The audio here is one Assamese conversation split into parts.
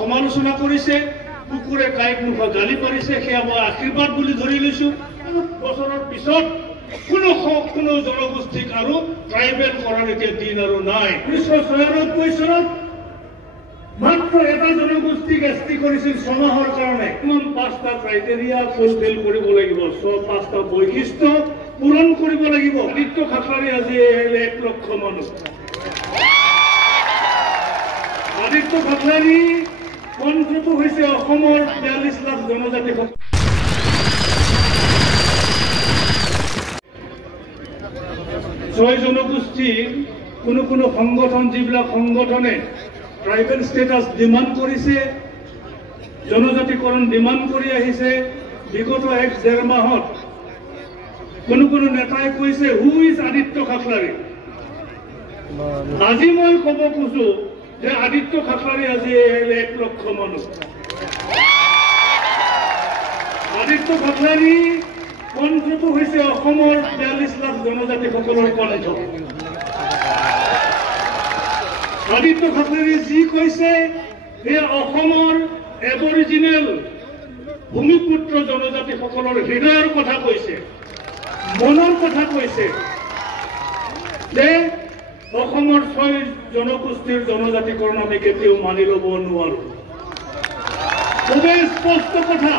সমালোচনা কৰিছে, কুকুৰে কাইক মুখত গালি পাৰিছে, সেয়া মই আশীৰ্বাদ বুলি ধৰি লৈছো। বছৰৰ পিছত কোনো জনগোষ্ঠীক আৰু ট্ৰাইবেল কৰাৰ এতিয়া দিন আৰু নাই। 1996 চনত মাত্ৰ এটা জনগোষ্ঠীক এছটি কৰিছিল 6 মাহৰ কাৰণে। 5টা ক্ৰাইটেৰিয়া ফুলফিল কৰিব লাগিব, 5টা বৈশিষ্ট্য পূৰণ কৰিব লাগিব। আদিত্য খাকলাৰী আজি 1 লক্ষ মানুহ। আদিত্য খাকলাৰী কণ্ঠটো হৈছে অসমৰ 42 লাখ জনজাতি। 6 জনগোষ্ঠীৰ কোনো সংগঠন, যিবিলাক সংগঠনে ট্ৰাইবেল ষ্টেটাছ ডিমাণ্ড কৰিছে, জনজাতিকৰণ ডিমাণ্ড কৰি আহিছে, বিগত 1-1.5 মাহত কোনো নেতাই কৈছে হু ইজ আদিত্য খাকলাৰী। আজি মই ক'ব খোজো যে আদিত্য খাকলাৰী আজি 1 লক্ষ মানুহ। আদিত্য খাকলাৰী কণ্ঠটো হৈছে অসমৰ 42 লাখ জনজাতিসকলৰ কণ্ঠ। আদিত্য খাকলাৰী যি কৈছে সেয়া অসমৰ এবৰিজিনেল ভূমিপুত্ৰ জনজাতিসকলৰ হৃদয়ৰ কথা কৈছে, মনৰ কথা কৈছে যে অসমৰ 6 জনগোষ্ঠীৰ জনজাতিকৰণ আমি কেতিয়াও মানি ল'ব নোৱাৰো। খুবেই স্পষ্ট কথা।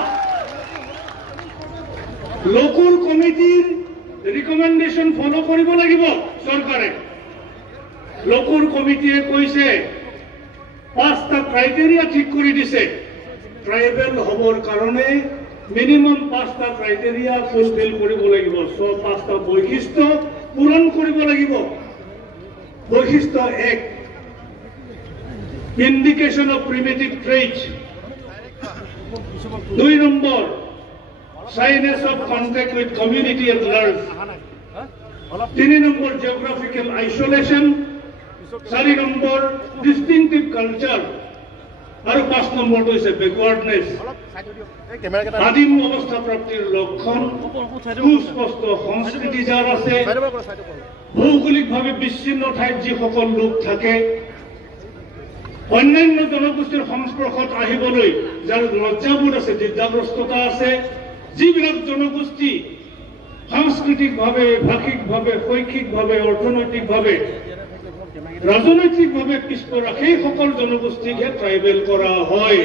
লোকুৰ কমিটিৰ ৰিকমেণ্ডেশ্যন ফলো কৰিব লাগিব চৰকাৰে। লোকুৰ কমিটিয়ে কৈছে 5টা ক্ৰাইটেৰিয়া ঠিক কৰি দিছে। ট্ৰাইবেল হ'বৰ কাৰণে মিনিমাম 5টা ক্ৰাইটেৰিয়া ফুলফিল কৰিব লাগিব, 5টা বৈশিষ্ট্য পূৰণ কৰিব লাগিব। বৈশিষ্ট্য 1, indication of primitive trait. 2 number, signs of contact with community at large. 3 number, geographical isolation. 4 number, distinctive culture. আর 5 নম্বরটো হৈছে বেকওয়ার্ডনেস। আদিম অৱস্থা প্ৰাপ্তিৰ লক্ষণ, সুস্পষ্ট সংস্কৃতি যাৰ আছে, ভৌগোলিকভাৱে বিচ্ছিন্ন ঠাইত যিসকল লোক থাকে, অন্যান্য জনগোষ্ঠীৰ সংস্পৰ্শত আহিবলৈ যাৰ লজ্জাবোধ আছে, দ্বিধাগ্ৰস্ততা আছে, যিবিলাক জনগোষ্ঠী সাংস্কৃতিকভাৱে, ভাষিকভাৱে, শৈক্ষিকভাৱে, অৰ্থনৈতিকভাৱে, ৰাজনৈতিকভাৱে পিছপৰা, সেই সকল জনগোষ্ঠীকহে ট্ৰাইবেল কৰা হয়।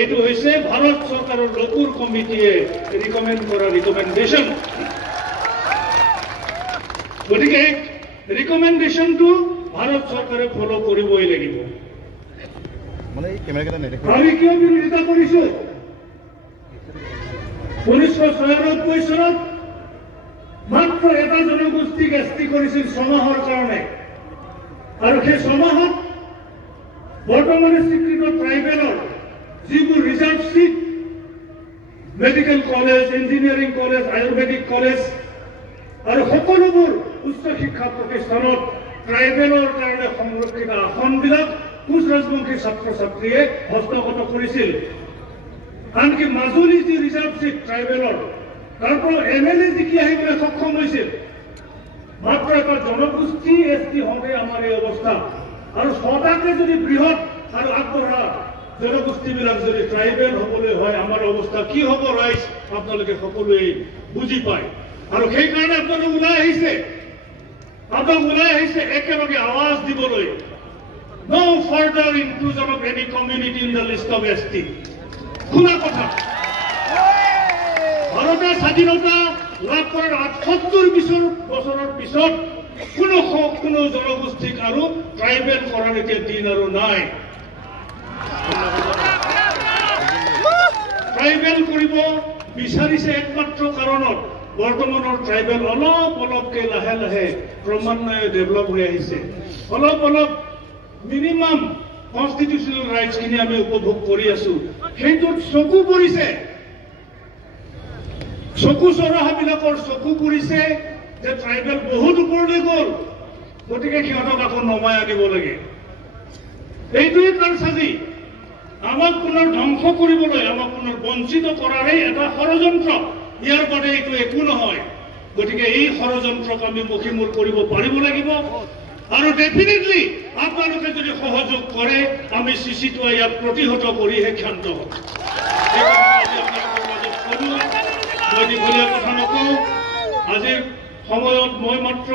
এইটো হৈছে ভাৰত চৰকাৰৰ লোকুৰ কমিটিয়ে ৰিকমেণ্ড কৰা ৰিকমেণ্ডেশ্যন। গতিকে ৰিকমেণ্ডেশ্যনটো ভাৰত চৰকাৰে ফলো কৰিবই লাগিব। আমি কিয় বিৰোধিতা কৰিছো? 1996 চনত মাত্ৰ এটা জনগোষ্ঠীক এছটি কৰিছিল 6 মাহৰ কাৰণে। আৰু সেই 6 মাহত বৰ্তমানে স্বীকৃত ট্ৰাইবেলৰ যিবোৰ reserve seat, medical college, engineering college, ayurvedic college আৰু সকলোবোৰ উচ্চ শিক্ষা প্ৰতিষ্ঠানত ট্ৰাইবেলৰ কাৰণে সংৰক্ষিত আসনবিলাক কোচ ৰাজবংশী ছাত্ৰ ছাত্ৰীয়ে হস্তগত কৰিছিল। আনকি মাজুলী যি ৰিজাৰ্ভ চিট ট্ৰাইবেলৰ, তাৰ পৰা MLA জিকি আহিবলৈ সক্ষম হৈছিল। মাত্ৰ এটা জনগোষ্ঠী এছটি হওঁতে আমাৰ এই অৱস্থা। আৰু 6টাকে যদি বৃহৎ আৰু আগবঢ়া জনগোষ্ঠীবিলাক যদি ট্ৰাইবেল হ'বলৈ হয়, আমাৰ অৱস্থা কি হ'ব ৰাইজ আপোনালোকে সকলোৱে বুজি পায়। আৰু সেইকাৰণে আপোনালোক ওলাই আহিছে একেলগে আৱাজ দিবলৈ, no further inclusion of any community in the list of ST। খোলা কথা। ভাৰতৰ স্বাধীনতা লাভ কৰাৰ ৭৮ বছৰৰ পিছত কোনো জনগোষ্ঠীক আৰু ট্ৰাইবেল কৰাৰ এতিয়া দিন আৰু নাই। ট্ৰাইবেল কৰিব বিচাৰিছে একমাত্ৰ কাৰণত বৰ্তমানৰ ট্ৰাইবেল অলপকে লাহে লাহে ক্ৰমান্বয়ে ডেভেলপ হৈ আহিছে। অলপ মিনিমাম কনষ্টিটিউচনেল ৰাইটছখিনি আমি উপভোগ কৰি আছো। সেইটোত চকু পৰিছে, চকু চৰহাবিলাকৰ চকু পৰিছে যে ট্ৰাইবেল বহুত ওপৰলৈ গ'ল, গতিকে সিহঁতক আকৌ নমাই আনিব লাগে। এইটোৱে তাৰ সাজি আমাক পুনৰ ধ্বংস কৰিবলৈ, আমাক পুনৰ বঞ্চিত কৰাৰে এটা ষড়যন্ত্ৰ। ইয়াৰ বাদে এইটো একো নহয়। গতিকে এই ষড়যন্ত্ৰক আমি মষিমূৰ কৰিব পাৰিব লাগিব। আৰু ডেফিনেটলি আপোনালোকে যদি সহযোগ কৰে আমি চিচিটোৱে ইয়াক প্ৰতিহত কৰিহে ক্ষান্ত হ'ম। মই দীঘলীয়া কথা নকওঁ। আজিৰ সময়ত মই মাত্ৰ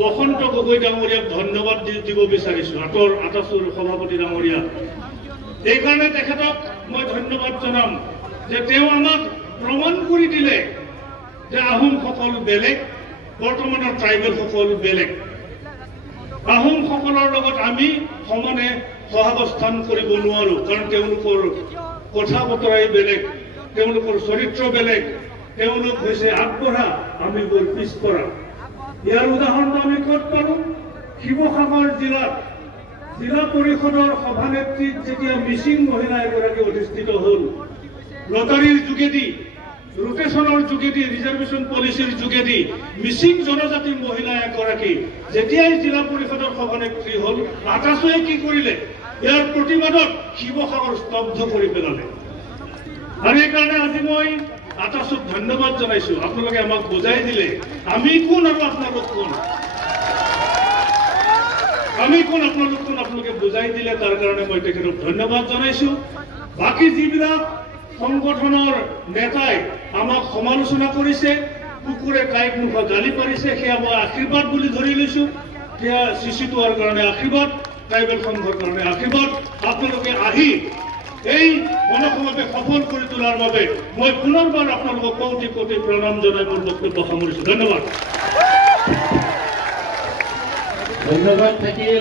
বসন্ত গগৈ ডাঙৰীয়াক ধন্যবাদ দিব বিচাৰিছোঁ, আটাচুৰ সভাপতি ডাঙৰীয়া। এইকাৰণে তেখেতক মই ধন্যবাদ জনাম যে তেওঁ আমাক প্ৰমাণ কৰি দিলে যে আহোমসকল বেলেগ, বৰ্তমানৰ ট্ৰাইবেলসকল বেলেগ। আহোমসকলৰ লগত আমি সমানে সহাৱস্থান কৰিব নোৱাৰো, কাৰণ তেওঁলোকৰ কথা বতৰাই বেলেগ, তেওঁলোকৰ চৰিত্ৰ বেলেগ, তেওঁলোক হৈছে আগবঢ়া, আমি বৰ পিছপৰা। ইয়াৰ উদাহৰণ আমি ক'ত পালো? শিৱসাগৰ জিলাত জিলা পৰিষদৰ সভানেত্ৰীত যেতিয়া মিচিং মহিলা এগৰাকী অধিষ্ঠিত হ'ল, লটাৰীৰ যোগেদি, ৰোটেশনৰ যোগেদি, ৰিজাৰ্ভেশ্যন পলিচিৰ যোগেদি মিচিং জনজাতিৰ মহিলা এগৰাকী যেতিয়াই জিলা পৰিষদৰ সভানেত্ৰী হ'ল, আটাচুৱে কি কৰিলে? ইয়াৰ প্ৰতিবাদত শিৱসাগৰ স্তব্ধ কৰি পেলালে। আৰু এইকাৰণে আজি মই আটাচুক ধন্যবাদ জনাইছো। আপোনালোকে আমাক বুজাই দিলে আমি কোন আৰু আপোনালোক কোন, আমি কোন আপোনালোক কোন আপোনালোকে বুজাই দিলে, তাৰ কাৰণে মই তেখেতক ধন্যবাদ জনাইছো। বাকী যিবিলাক সংগঠনৰ নেতাই আমাক সমালোচনা কৰিছে, কুকুৰে কাইক মুখত গালি পাৰিছে, সেয়া মই আশীৰ্বাদ বুলি ধৰি লৈছো। সেয়া চিচিটোৱাৰ কাৰণে আশীৰ্বাদ, ট্ৰাইবেল সংঘৰ কাৰণে আশীৰ্বাদ। আপোনালোকে আহি এই গণসমাৱেশ সফল কৰি তোলাৰ বাবে মই পুনৰবাৰ আপোনালোকক কোটি কোটি প্ৰণাম জনাই মোৰ বক্তব্য সামৰিছো। ধন্যবাদ। ধন্যবাদ থাকিল।